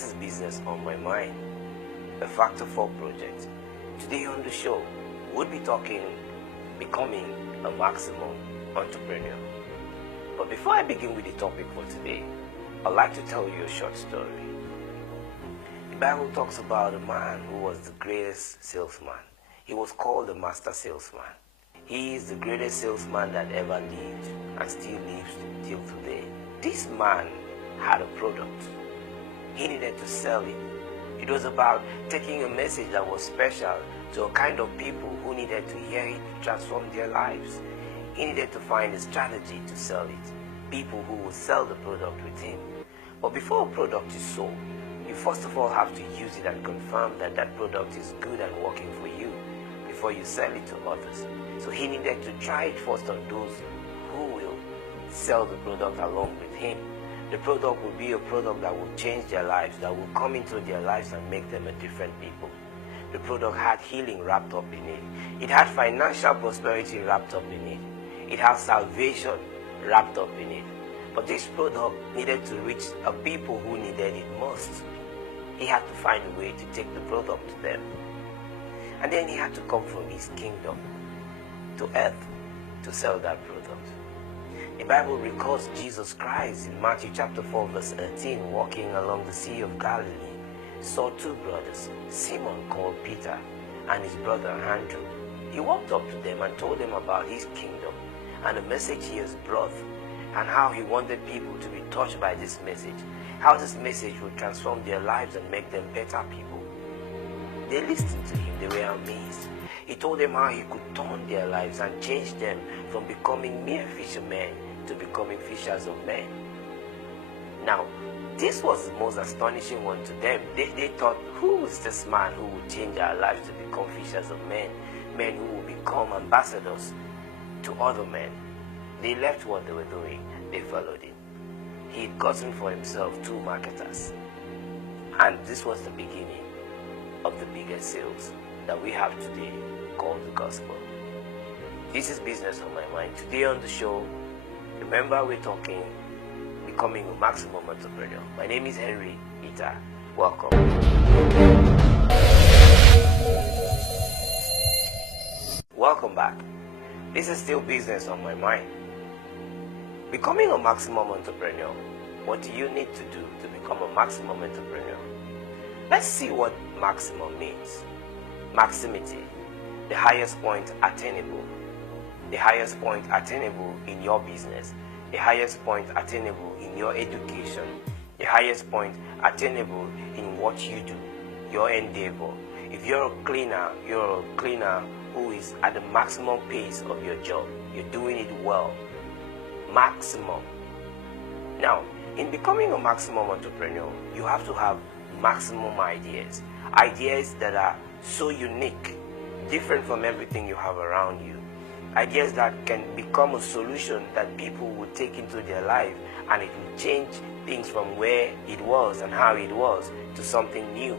This is Business on My Mind, a Factor 4 project. Today on the show, we'll be talking becoming a maximum entrepreneur. But before I begin with the topic for today, I'd like to tell you a short story. The Bible talks about a man who was the greatest salesman. He was called the master salesman. He is the greatest salesman that ever lived and still lives till today. This man had a product. He needed to sell it. It was about taking a message that was special to a kind of people who needed to hear it to transform their lives. He needed to find a strategy to sell it. People who would sell the product with him. But before a product is sold, you first of all have to use it and confirm that that product is good and working for you before you sell it to others. So he needed to try it first on those who will sell the product along with him. The product will be a product that will change their lives, that will come into their lives and make them a different people. The product had healing wrapped up in it. It had financial prosperity wrapped up in it. It had salvation wrapped up in it. But this product needed to reach a people who needed it most. He had to find a way to take the product to them. And then he had to come from his kingdom to earth to sell that product. The Bible records Jesus Christ in Matthew chapter 4 verse 13 walking along the Sea of Galilee, saw two brothers, Simon called Peter and his brother Andrew. He walked up to them and told them about his kingdom and the message he has brought, and how he wanted people to be touched by this message, how this message would transform their lives and make them better people. They listened to him, they were amazed. He told them how he could turn their lives and change them from becoming mere fishermen to becoming fishers of men. Now, this was the most astonishing one to them. They thought, who is this man who will change our lives to become fishers of men? Men who will become ambassadors to other men. They left what they were doing. They followed him. He had gotten for himself two marketers. And this was the beginning of the biggest sales that we have today, called the gospel. This is Business on My Mind. Today on the show, remember we're talking becoming a maximum entrepreneur. My name is Henry Ita. Welcome. Welcome back. This is still Business on My Mind. Becoming a maximum entrepreneur. What do you need to do to become a maximum entrepreneur? Let's see what maximum means. Maximity, the highest point attainable. The highest point attainable in your business. The highest point attainable in your education. The highest point attainable in what you do, your endeavor. If you're a cleaner who is at the maximum pace of your job. You're doing it well. Maximum. Now, in becoming a maximum entrepreneur, you have to have maximum ideas. Ideas that are so unique, different from everything you have around you. Ideas that can become a solution that people will take into their life, and it will change things from where it was and how it was to something new.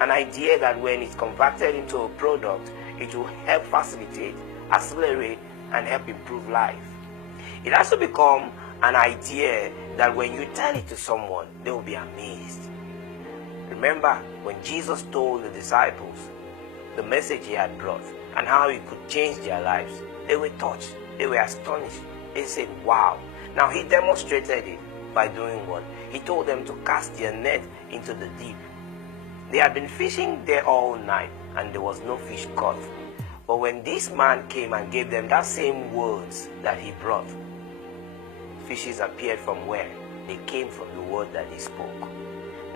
An idea that when it's converted into a product, it will help facilitate, accelerate, and help improve life. It has to become an idea that when you tell it to someone, they will be amazed. Remember when Jesus told the disciples the message he had brought and how he could change their lives, they were touched, they were astonished. They said, wow. Now he demonstrated it by doing what? He told them to cast their net into the deep. They had been fishing there all night and there was no fish caught. But when this man came and gave them that same words that he brought, fishes appeared from where? They came from the word that he spoke.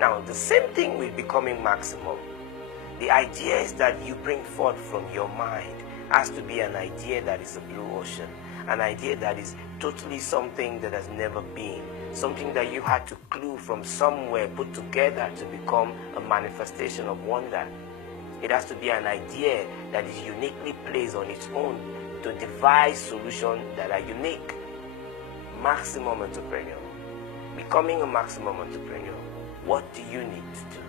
Now, the same thing with becoming maximum. The ideas that you bring forth from your mind has to be an idea that is a blue ocean, an idea that is totally something that has never been, something that you had to clue from somewhere, put together to become a manifestation of wonder. It has to be an idea that is uniquely placed on its own to devise solutions that are unique. Maximum entrepreneur. Becoming a maximum entrepreneur. What do you need to do?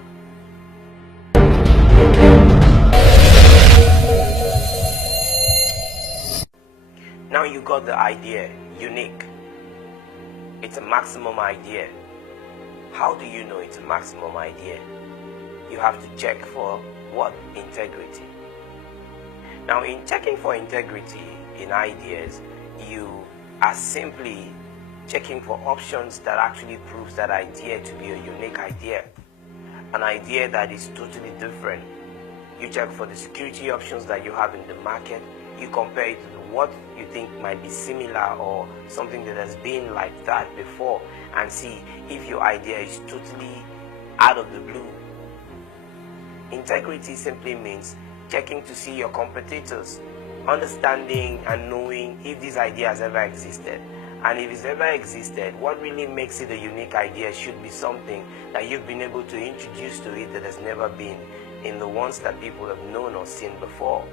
Now you got the idea, unique. It's a maximum idea. How do you know it's a maximum idea? You have to check for what? Integrity. Now, in checking for integrity in ideas, you are simply checking for options that actually proves that idea to be a unique idea, an idea that is totally different. You check for the security options that you have in the market. You compare it to what you think might be similar or something that has been like that before, and see if your idea is totally out of the blue. Integrity simply means checking to see your competitors, understanding and knowing if this idea has ever existed. And if it's ever existed, what really makes it a unique idea should be something that you've been able to introduce to it that has never been in the ones that people have known or seen before.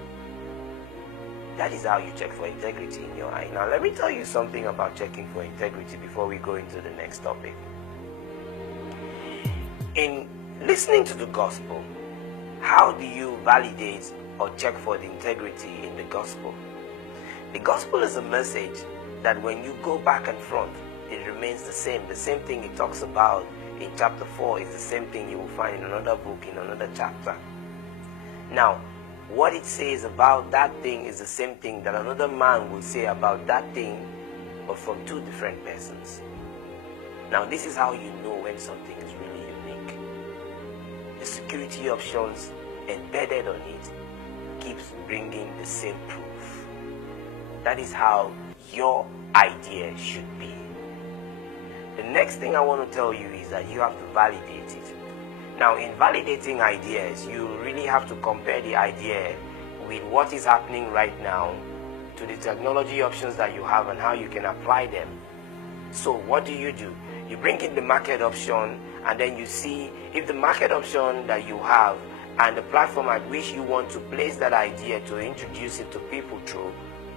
That is how you check for integrity in your eye. Now, let me tell you something about checking for integrity before we go into the next topic. In listening to the gospel, how do you validate or check for the integrity in the gospel? The gospel is a message that when you go back and front, it remains the same. The same thing it talks about in chapter 4 is the same thing you will find in another book, in another chapter. Now, what it says about that thing is the same thing that another man will say about that thing, but from two different persons. Now, this is how you know when something is really unique. The security options embedded on it keeps bringing the same proof. That is how your idea should be. The next thing I want to tell you is that you have to validate it. Now, in validating ideas, you really have to compare the idea with what is happening right now to the technology options that you have and how you can apply them. So what do? You bring in the market option, and then you see if the market option that you have and the platform at which you want to place that idea to introduce it to people through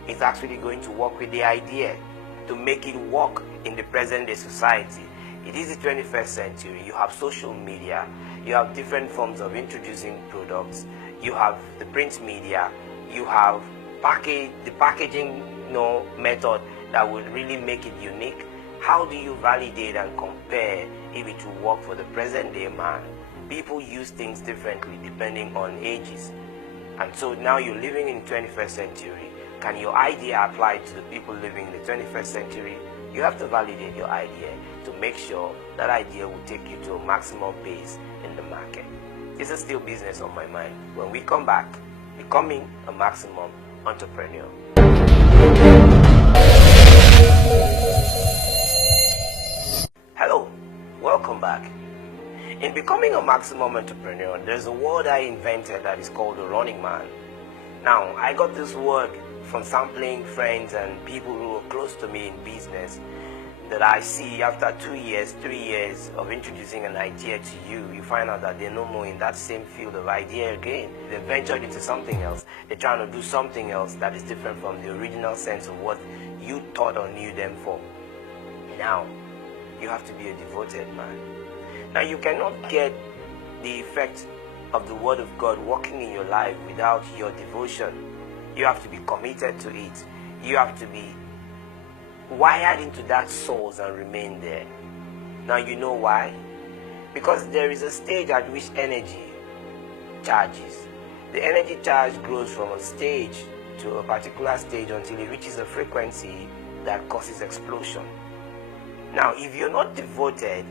is actually going to work with the idea to make it work in the present day society. It is the 21st century. You have social media, you have different forms of introducing products, you have the print media, you have the packaging method that will really make it unique. How do you validate and compare if it will work for the present day man? People use things differently depending on ages. And so now you're living in the 21st century. Can your idea apply to the people living in the 21st century? You have to validate your idea to make sure that idea will take you to a maximum pace in the market. This is still business on my mind. When we come back, becoming a maximum entrepreneur. Hello, welcome back. In becoming a maximum entrepreneur, there's a word I invented that is called a running man. Now, I got this word from sampling friends and people who are close to me in business that I see after 2 years, 3 years of introducing an idea to you, you find out that they're no more in that same field of idea again. They ventured into something else. They're trying to do something else that is different from the original sense of what you thought or knew them for. Now, you have to be a devoted man. Now, you cannot get the effect of the Word of God working in your life without your devotion. You have to be committed to it. You have to be wired into that source and remain there. Now, you know why? Because there is a stage at which energy charges. The energy charge grows from a stage to a particular stage until it reaches a frequency that causes explosion. Now, if you're not devoted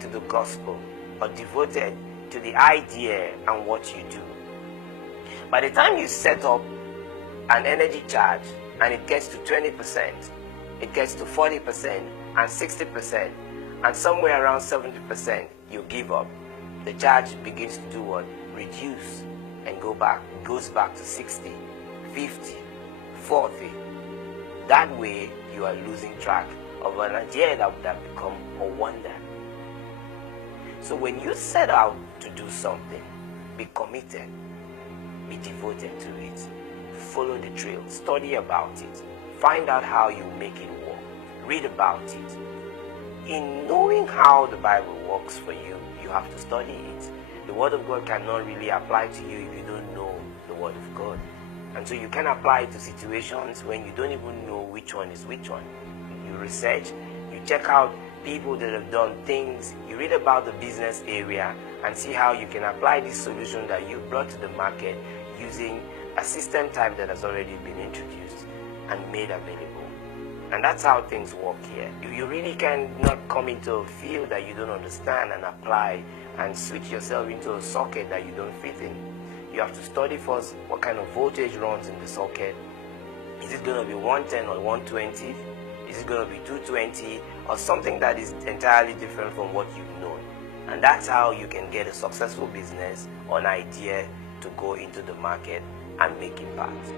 to the gospel or devoted to the idea and what you do, by the time you set up an energy charge and it gets to 20%, it gets to 40% and 60%, and somewhere around 70%, you give up. The charge begins to do what? Reduce and goes back to 60, 50, 40. That way, you are losing track of an idea that would have become a wonder. So when you set out to do something, be committed, be devoted to it, follow the trail, study about it, find out how you make it work, read about it. In knowing how the Bible works for you, you have to study it. The Word of God cannot really apply to you if you don't know the Word of God. And so you can apply it to situations when you don't even know which one is which one. You research, you check out people that have done things. You read about the business area and see how you can apply this solution that you brought to the market using a system type that has already been introduced and made available. And that's how things work here. You really cannot come into a field that you don't understand and apply and switch yourself into a socket that you don't fit in. You have to study first what kind of voltage runs in the socket. Is it going to be 110 or 120? Is it going to be 220 or something that is entirely different from what you've known? And that's how you can get a successful business or an idea to go into the market and make impact.